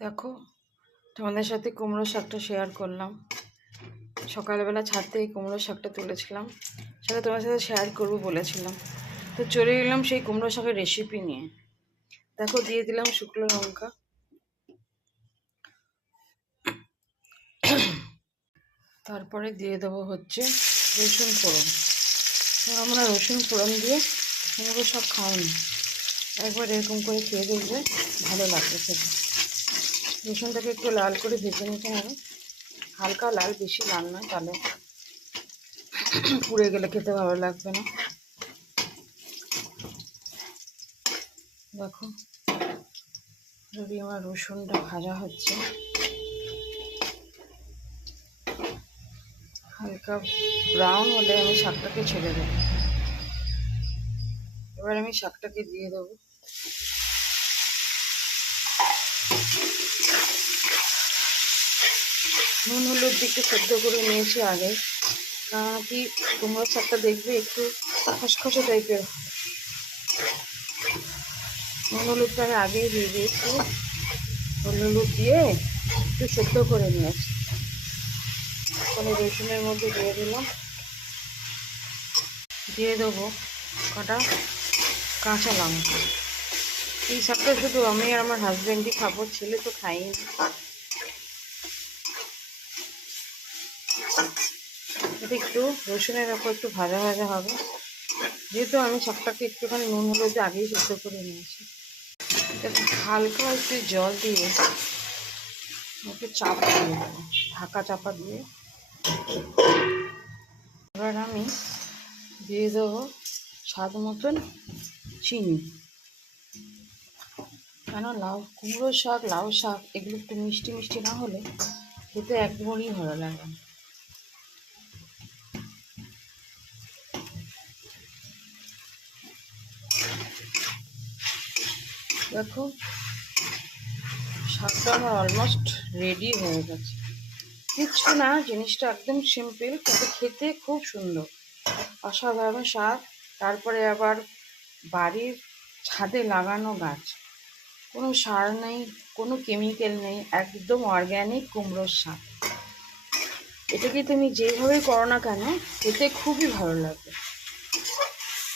দেখো, তোমাদের সাথে কুমড়ো শাকটা শেয়ার করলাম। সকালবেলা ছাদ থেকে কুমড়ো শাকটা তুলেছিলাম, সেটা তোমার সাথে শেয়ার করবো বলেছিলাম। তো চলে এলাম সেই কুমড়ো শাকের রেসিপি নিয়ে। দেখো, দিয়ে দিলাম শুকনো লঙ্কা, তারপরে দিয়ে দেবো হচ্ছে রসুন ফোড়ন। আমরা রসুন ফোড়ন দিয়ে কুমড়ো শাক খাওয়ানি, একবার এরকম করে খেয়ে দেখবে, ভালো লাগবে খেতে। রসুনটাকে একটু লাল করে ভেজে নিতে হবে, হালকা লাল, বেশি লাল নয়, তাহলে পুড়ে গেলে খেতে ভালো লাগবে না। দেখো, যদি আমার রসুনটা ভাজা হচ্ছে, হালকা ব্রাউন হলে আমি শাকটাকে ছেড়ে দেবো। এবার আমি শাকটাকে দিয়ে দেবো। নুন হলুদ দিকে সেদ্ধ করে নিয়েছি আগে, কারণ কি কুমড়োর শাকটা দেখবে একটু খসখসে টাইপের। নুন হলুদটা আমি আগেই দিয়ে দিয়েছি, হলুদ দিয়ে একটু সেদ্ধ করে নিয়েছি। তাহলে রসুনের মধ্যে দিয়ে দিলাম, দিয়ে দেবো কটা কাঁচা লঙ্কা। এই শাকটা শুধু আমি আর আমার হাজব্যান্ডই খাবো, ছেলে তো খাইনি। এটা একটু রসুনের ওপর একটু ভাজা ভাজা হবে, যেহেতু আমি শাকটাকে একটুখানি নুন হলুদ আগেই সেদ্ধ করে নিয়েছি। হালকা একটু জল দিয়ে একটু চাপ দিয়ে দেবো, ঢাকা চাপা দিয়ে। এবার আমি দিয়ে দেবো স্বাদ মতন চিনি, কেন কুমড়ো শাক, লাউ শাক এগুলো একটু মিষ্টি মিষ্টি না হলে খেতে একদমই ভালো লাগে না। দেখো, শাকটা আমার অলমোস্ট রেডি হয়ে গেছে। কিচ্ছু না, জিনিসটা একদম সিম্পল, কিন্তু খেতে খুব সুন্দর, অসাধারণ স্বাদ। তারপরে আবার বাড়ির ছাদে লাগানো গাছ, কোনো সার নেই, কোনো কেমিক্যাল নেই, একদম অর্গ্যানিক কুমড়োর শাক। এটাকে তুমি যেভাবেই করো না কেন খেতে খুবই ভালো লাগবে।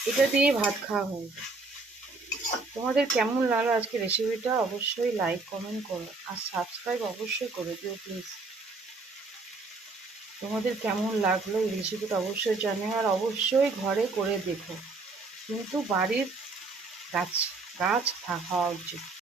এটা দিয়ে ভাত খাওয়া হয়ে যায়। তোমাদের কেমন লাগলো আজকে রেসিপিটা অবশ্যই লাইক কমেন্ট করো, আর সাবস্ক্রাইব অবশ্যই করে দিও প্লিজ। তোমাদের কেমন লাগলো এই রেসিপিটা অবশ্যই জানিও, আর অবশ্যই ঘরে করে দেখো, কিন্তু বাড়ির গাছ গাছ হওয়া উচিত।